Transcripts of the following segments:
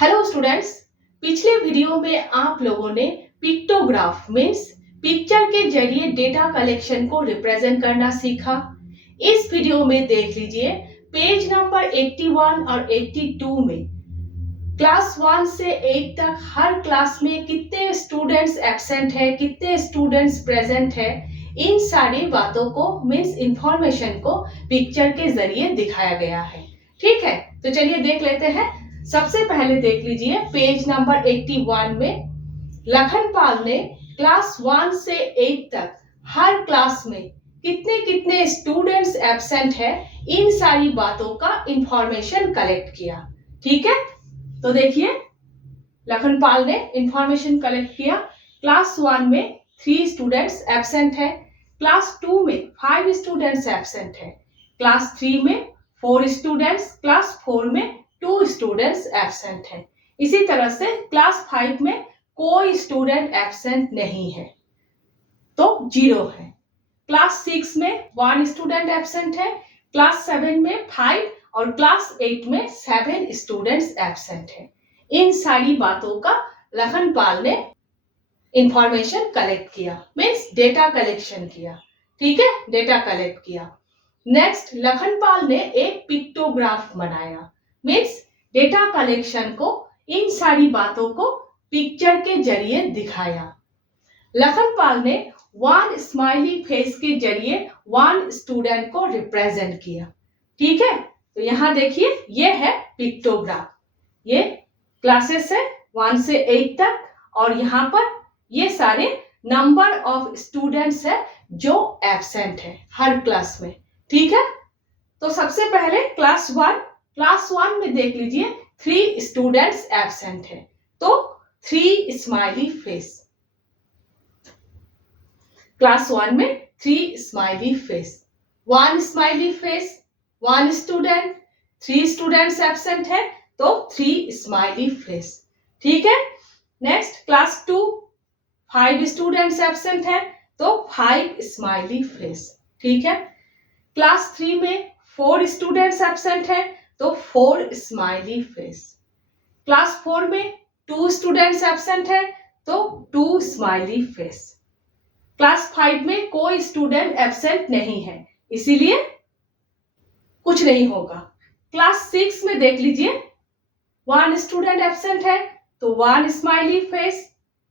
Hello students, पिछले video में आप लोगों ने पिक्टोग्राफ मीन्स पिक्चर के जरिए डेटा कलेक्शन को रिप्रेजेंट करना सीखा। इस वीडियो में देख लीजिए पेज नंबर 81 और 82 में क्लास 1 से 8 तक हर क्लास में कितने स्टूडेंट्स एब्सेंट है, कितने स्टूडेंट्स प्रेजेंट है, इन सारी बातों को मीन्स इंफॉर्मेशन को पिक्चर के जरिए दिखाया गया है। ठीक है, तो चलिए देख लेते हैं। सबसे पहले देख लीजिए पेज नंबर 81 में लखनपाल ने क्लास 1 से 8 तक हर क्लास में कितने कितने स्टूडेंट्स एब्सेंट है, इन सारी बातों का इंफॉर्मेशन कलेक्ट किया। ठीक है, तो देखिए लखनपाल ने इंफॉर्मेशन कलेक्ट किया। क्लास 1 में 3 स्टूडेंट्स एब्सेंट है, क्लास 2 में 5 स्टूडेंट्स एब्सेंट है, क्लास 3 में 4 स्टूडेंट्स, क्लास 4 में 2 स्टूडेंट्स एब्सेंट है। इसी तरह से क्लास 5 में कोई स्टूडेंट एब्सेंट नहीं है, तो 0 है। क्लास 6 में 1 स्टूडेंट एब्सेंट है, क्लास 7 में 5 और क्लास 8 में 7 स्टूडेंट्स एब्सेंट है। इन सारी बातों का लखनपाल ने इंफॉर्मेशन कलेक्ट किया, मीन्स डेटा कलेक्शन किया। ठीक है, डेटा कलेक्ट किया। नेक्स्ट लखनपाल ने एक पिक्टोग्राफ बनाया, मीन्स डेटा कलेक्शन को, इन सारी बातों को पिक्चर के जरिए दिखाया। लखनपाल ने 1 स्माइली फेस के जरिए 1 स्टूडेंट को रिप्रेजेंट किया। ठीक है, तो यहां देखिए ये है पिक्टोग्राफ, ये क्लासेस है 1 से 8 तक और यहाँ पर ये सारे नंबर ऑफ स्टूडेंट्स है जो एब्सेंट है हर क्लास में। ठीक है, तो सबसे पहले क्लास 1 में देख लीजिए 3 स्टूडेंट्स एब्सेंट है, तो 3 स्माइली फेस। क्लास 1 में 3 smiley face, 1 smiley face, 1 student, 3 students absent है, तो 3 स्माइली फेस। ठीक है, नेक्स्ट क्लास 2 5 स्टूडेंट्स एब्सेंट है, तो 5 स्माइली फेस। ठीक है, क्लास 3 में 4 स्टूडेंट्स एब्सेंट है, तो 4 स्माइली फेस। क्लास 4 में 2 स्टूडेंट्स एब्सेंट है, तो 2 स्माइली फेस। क्लास 5 में कोई स्टूडेंट एब्सेंट नहीं है, इसीलिए कुछ नहीं होगा। क्लास 6 में देख लीजिए 1 स्टूडेंट एब्सेंट है, तो 1 स्माइली फेस।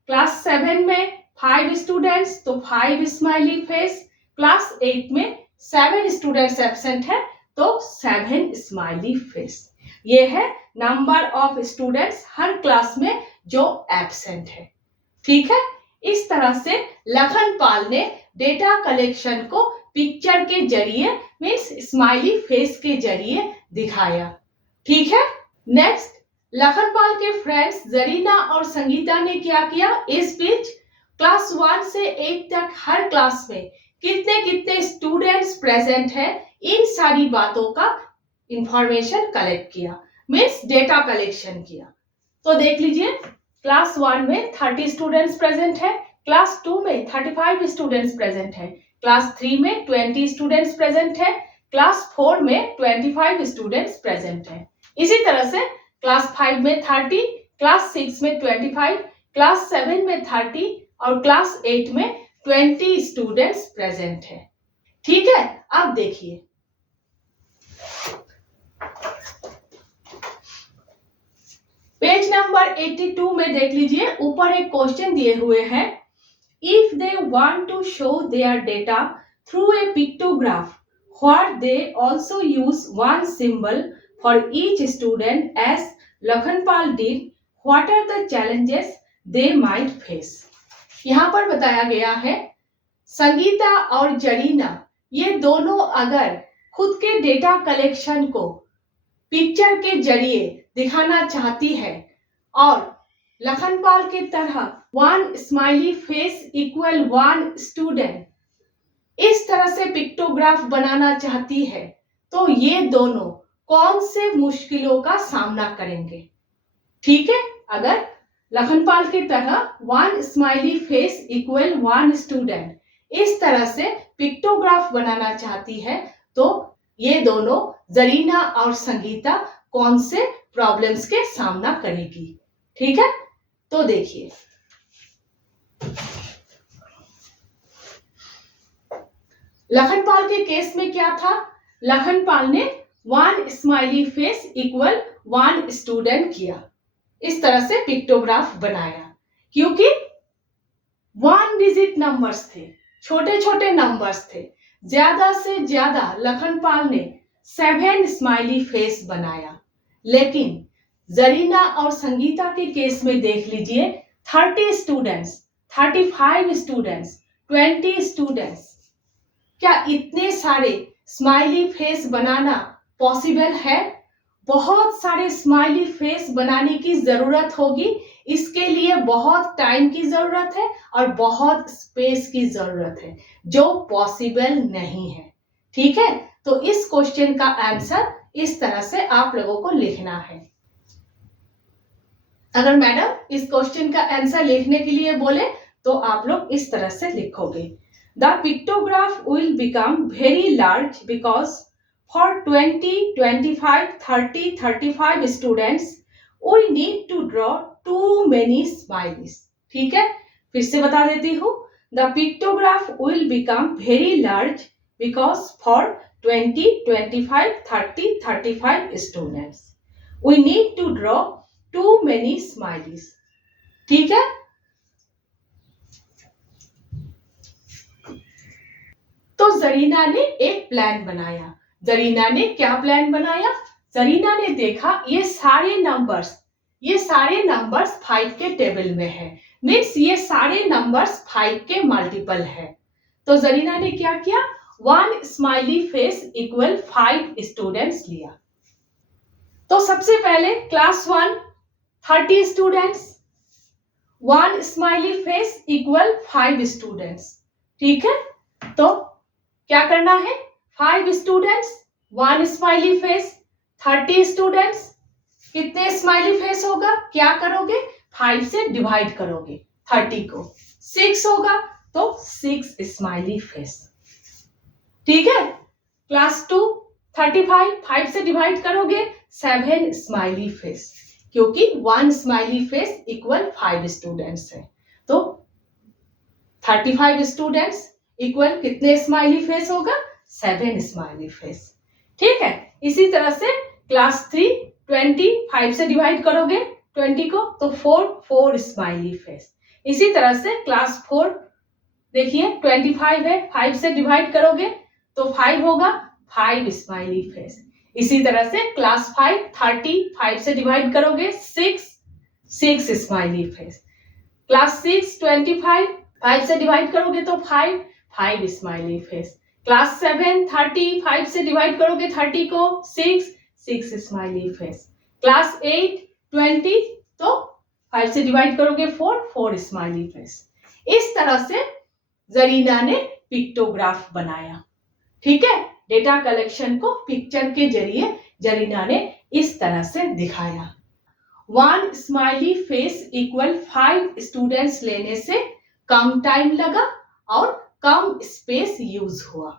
क्लास 7 में 5 स्टूडेंट्स, तो 5 स्माइली फेस। क्लास 8 में 7 स्टूडेंट्स एब्सेंट है, तो 7 स्माइली फेस। ये है number of students her class में जो एब्सेंट है। ठीक है, इस तरह से लखनपाल ने डेटा कलेक्शन को पिक्चर के जरिए मीन्स स्माइली फेस के जरिए दिखाया। ठीक है, नेक्स्ट लखनपाल के फ्रेंड्स जरीना और संगीता ने क्या किया, इस बीच क्लास 1 से 8 तक हर क्लास में कितने कितने स्टूडेंट्स प्रेजेंट है, इन सारी बातों का इंफॉर्मेशन कलेक्ट किया, मीन्स डेटा कलेक्शन किया। तो देख लीजिए क्लास 1 में 30 स्टूडेंट्स प्रेजेंट है, क्लास 2 में 35 स्टूडेंट्स प्रेजेंट है, क्लास 3 में 20 स्टूडेंट्स प्रेजेंट है, क्लास 4 में 25 स्टूडेंट्स प्रेजेंट है। इसी तरह से क्लास 5 में 30, क्लास 6 में 25, क्लास 7 में 30 और क्लास 8 में 20 स्टूडेंट्स प्रेजेंट है। ठीक है, अब देखिए पेज नंबर 82 में देख लीजिए, ऊपर एक क्वेश्चन दिए हुए हैं। If they want to show their data through a pictograph what they also use one symbol for each student as Lakhanpal did, what are the challenges they might face. यहाँ पर बताया गया है संगीता और जरीना ये दोनों अगर खुद के डेटा कलेक्शन को पिक्चर के जरिए दिखाना चाहती है और लखनपाल की तरह 1 स्माइली फेस इक्वल 1 स्टूडेंट, इस तरह से पिक्टोग्राफ बनाना चाहती है, तो ये दोनों कौन से मुश्किलों का सामना करेंगे। ठीक है, अगर लखनपाल की तरह 1 स्माइली फेस इक्वल 1 स्टूडेंट इस तरह से पिक्टोग्राफ बनाना चाहती है, तो ये दोनों जरीना और संगीता कौन से प्रॉब्लम्स के सामना करेगी। ठीक है, तो देखिए लखनपाल के केस में क्या था, लखनपाल ने 1 स्माइली फेस इक्वल 1 स्टूडेंट किया, इस तरह से पिक्टोग्राफ बनाया। क्योंकि 1 डिजिट नंबर्स थे, छोटे छोटे नंबर्स थे, ज्यादा से ज्यादा लखनपाल ने 7 स्माइली फेस बनाया। लेकिन जरीना और संगीता के केस में देख लीजिए 30 स्टूडेंट्स, 35 स्टूडेंट्स, 20 स्टूडेंट्स, क्या इतने सारे स्माइली फेस बनाना पॉसिबल है? बहुत सारे स्माइली फेस बनाने की जरूरत होगी, इसके लिए बहुत टाइम की जरूरत है और बहुत स्पेस की जरूरत है, जो पॉसिबल नहीं है। ठीक है, तो इस क्वेश्चन का आंसर इस तरह से आप लोगों को लिखना है। अगर मैडम इस क्वेश्चन का आंसर लिखने के लिए बोले तो आप लोग इस तरह से लिखोगे, The pictograph will become very large because for 20, 25, 30, 35 students, we need to draw too many smileys. ठीक है, फिर से बता देती हूँ, The pictograph will become very large because for 20, 25, 30, 35 students, we need to draw too many smileys. ठीक है, तो जरीना ने एक प्लान बनाया। जरीना ने क्या प्लान बनाया? जरीना ने देखा ये सारे नंबर्स 5 के टेबल में है, मीन्स ये सारे नंबर्स 5 के मल्टीपल है। तो जरीना ने क्या किया, 1 स्माइली फेस इक्वल 5 स्टूडेंट्स लिया। तो सबसे पहले class 1 30 students, 1 smiley face equal 5 students. ठीक है, तो क्या करना है, 5 स्टूडेंट्स 1 स्माइली फेस, 30 स्टूडेंट्स कितने स्माइली फेस होगा, क्या करोगे 5 से डिवाइड करोगे, 30 को 6 होगा तो 6 स्माइली फेस। ठीक है, क्लास 2 35 5 से डिवाइड करोगे 7 स्माइली फेस, क्योंकि 1 स्माइली फेस इक्वल 5 स्टूडेंट्स है, तो 35 स्टूडेंट्स इक्वल कितने स्माइली फेस होगा, 7 स्माइली फेस। ठीक है, इसी तरह से क्लास 3 25 से डिवाइड करोगे 20 को तो 4 स्माइली फेस। इसी तरह से क्लास 4 देखिए 25 है, 5 से डिवाइड करोगे तो 5 होगा, 5 स्माइली फेस। इसी तरह से क्लास 5 35 से डिवाइड करोगे 6 स्माइली फेस। क्लास 6 25 5 से डिवाइड करोगे तो 5 स्माइली फेस। क्लास 7 35 से डिवाइड करोगे 30 को 6 स्माइली फेस। क्लास 8 20 तो 5 से डिवाइड करोगे 4 स्माइली फेस। इस तरह से जरीना ने पिक्टोग्राफ बनाया। ठीक है, डेटा कलेक्शन को पिक्चर के जरिए जरीना ने इस तरह से दिखाया। 1 स्माइली फेस इक्वल 5 स्टूडेंट्स लेने से कम टाइम लगा और कम स्पेस यूज हुआ।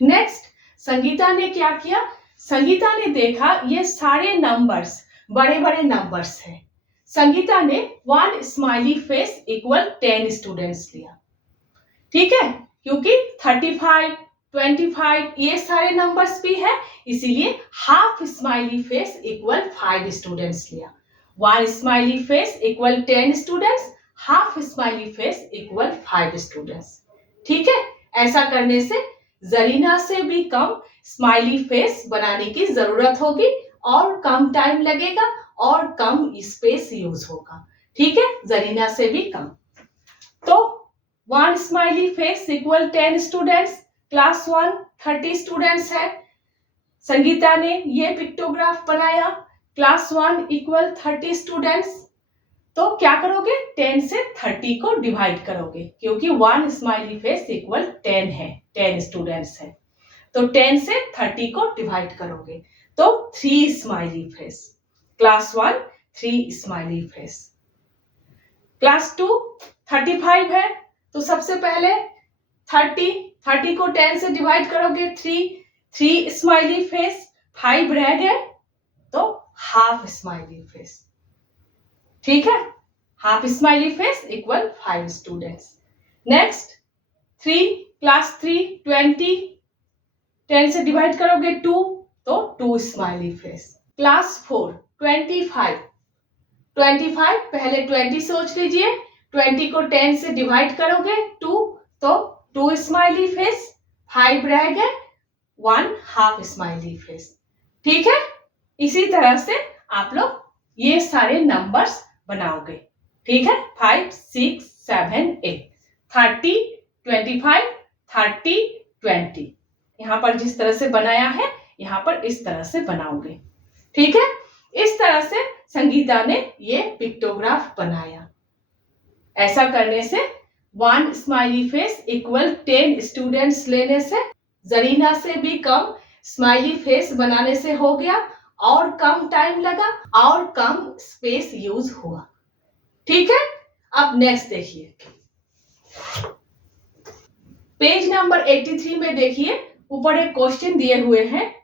नेक्स्ट संगीता ने क्या किया, संगीता ने देखा ये सारे नंबर्स बड़े बड़े नंबर्स हैं। संगीता ने 1 स्माइली फेस इक्वल 10 स्टूडेंट्स लिया। ठीक है, क्योंकि 35 25 ये सारे नंबर्स भी है, इसीलिए half smiley face equal 5 students लिया। 1 smiley face equal 10 students, half smiley face equal 5 students. ठीक है, ऐसा करने से जरीना से भी कम स्माइली फेस बनाने की जरूरत होगी और कम टाइम लगेगा और कम स्पेस यूज होगा। ठीक है, जरीना से भी कम। तो 1 smiley face equal 10 students, class 1 30 students है। संगीता ने ये पिक्टोग्राफ बनाया, क्लास 1 इक्वल 30 स्टूडेंट्स। तो क्या करोगे, 10 से 30 को डिवाइड करोगे, क्योंकि 1 स्माइली फेस इक्वल 10 है, 10 स्टूडेंट्स है, तो 10 से 30 को डिवाइड करोगे तो 3 smiley face. Class 1 3 smiley face. Class 2 35 है, तो सबसे पहले 30 को 10 से डिवाइड करोगे 3 स्माइली फेस, 5 रह गए तो हाफ स्माइली फेस। ठीक है, half smiley face equal 5 students. Next 3, class 3 20, 10 से डिवाइड करोगे 2 तो 2 स्माइली फेस। क्लास 4 25, 25 पहले 20 सोच लीजिए, 20 को 10 से डिवाइड करोगे 2 तो 2 स्माइली फेस, 5 रह गए, 1 हाफ स्माइली फेस। ठीक है, इसी तरह से आप लोग ये सारे नंबर्स बनाओगे। ठीक है, 5 6 7 8, 30 25 30 20, यहाँ पर जिस तरह से बनाया है यहाँ पर इस तरह से बनाओगे। ठीक है, इस तरह से संगीता ने ये पिक्टोग्राफ बनाया। ऐसा करने से 1 स्माइली फेस इक्वल 10 स्टूडेंट्स लेने से, जरीना से भी कम स्माइली फेस बनाने से हो गया, और कम टाइम लगा और कम स्पेस यूज हुआ। ठीक है, अब नेक्स्ट देखिए, पेज नंबर 83 में देखिए, ऊपर एक क्वेश्चन दिए हुए हैं,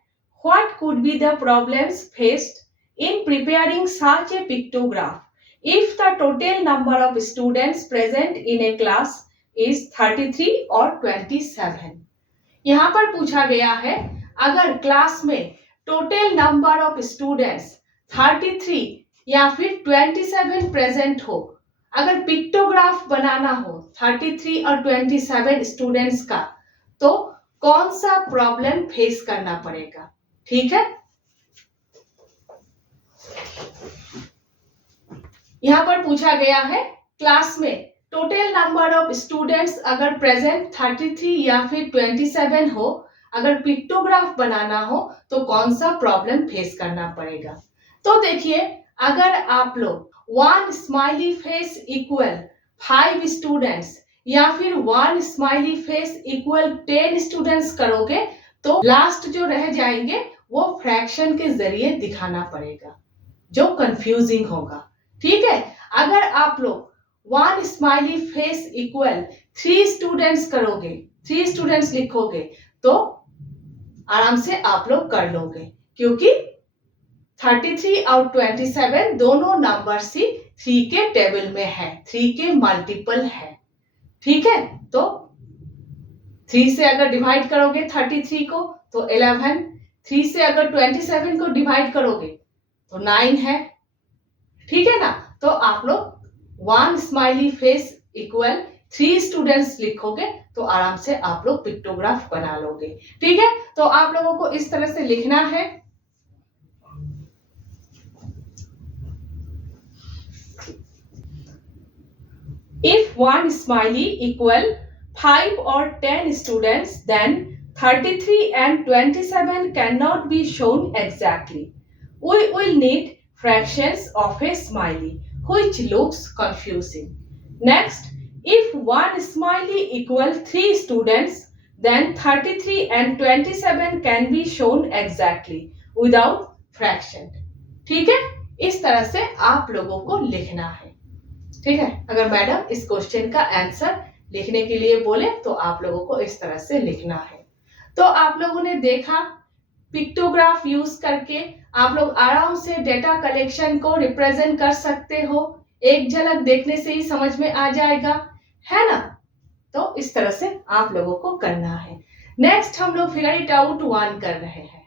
what could be the problems faced in preparing such A pictograph if the total number of students present in A class is 33 और 27। यहाँ पर पूछा गया है, अगर क्लास में टोटल नंबर ऑफ स्टूडेंट्स 33 या फिर 27 प्रेजेंट हो, अगर पिक्टोग्राफ बनाना हो 33 और 27 स्टूडेंट्स का, तो कौन सा प्रॉब्लम फेस करना पड़ेगा। ठीक है, यहाँ पर पूछा गया है, क्लास में टोटल नंबर ऑफ स्टूडेंट्स अगर प्रेजेंट 33 या फिर 27 हो, अगर पिक्टोग्राफ बनाना हो तो कौन सा प्रॉब्लम फेस करना पड़ेगा। तो देखिए, अगर आप लोग 1 स्माइली फेस इक्वल 5 स्टूडेंट्स या फिर 1 स्माइली फेस इक्वल 10 स्टूडेंट्स करोगे तो लास्ट जो रह जाएंगे वो फ्रैक्शन के जरिए दिखाना पड़ेगा, जो कंफ्यूजिंग होगा। ठीक है, अगर आप लोग 1 स्माइली फेस इक्वल 3 स्टूडेंट्स करोगे, 3 स्टूडेंट्स लिखोगे तो आराम से आप लोग कर लोगे, क्योंकि 33 और 27 दोनों नंबर ही 3 के टेबल में है, 3 के मल्टीपल है। ठीक है, तो 3 से अगर डिवाइड करोगे 33 को तो 11, 3 से अगर 27 को डिवाइड करोगे तो 9 है। ठीक है ना, तो आप लोग 1 स्माइली फेस इक्वल 3 स्टूडेंट्स लिखोगे तो आराम से आप लोग पिक्टोग्राफ बना लोगे। ठीक है, तो आप लोगों को इस तरह से लिखना है, if 1 smiley equal 5 or 10 students, then 33 and 27 cannot be shown exactly. We will need fractions of a smiley, which looks confusing. Next, if 1 smiley equal 3 students, then 33 and 27 can be shown exactly without fraction. ठीक है, इस तरह से आप लोगों को लिखना है। ठीक है, अगर मैडम इस क्वेश्चन का आंसर लिखने के लिए बोले तो आप लोगों को इस तरह से लिखना है। तो आप लोगों ने देखा, पिक्टोग्राफ यूज करके आप लोग आराम से डेटा कलेक्शन को रिप्रेजेंट कर सकते हो, एक झलक देखने से ही समझ में आ जाएगा, है ना। तो इस तरह से आप लोगों को करना है। नेक्स्ट हम लोग फिगर इट आउट 1 कर रहे हैं।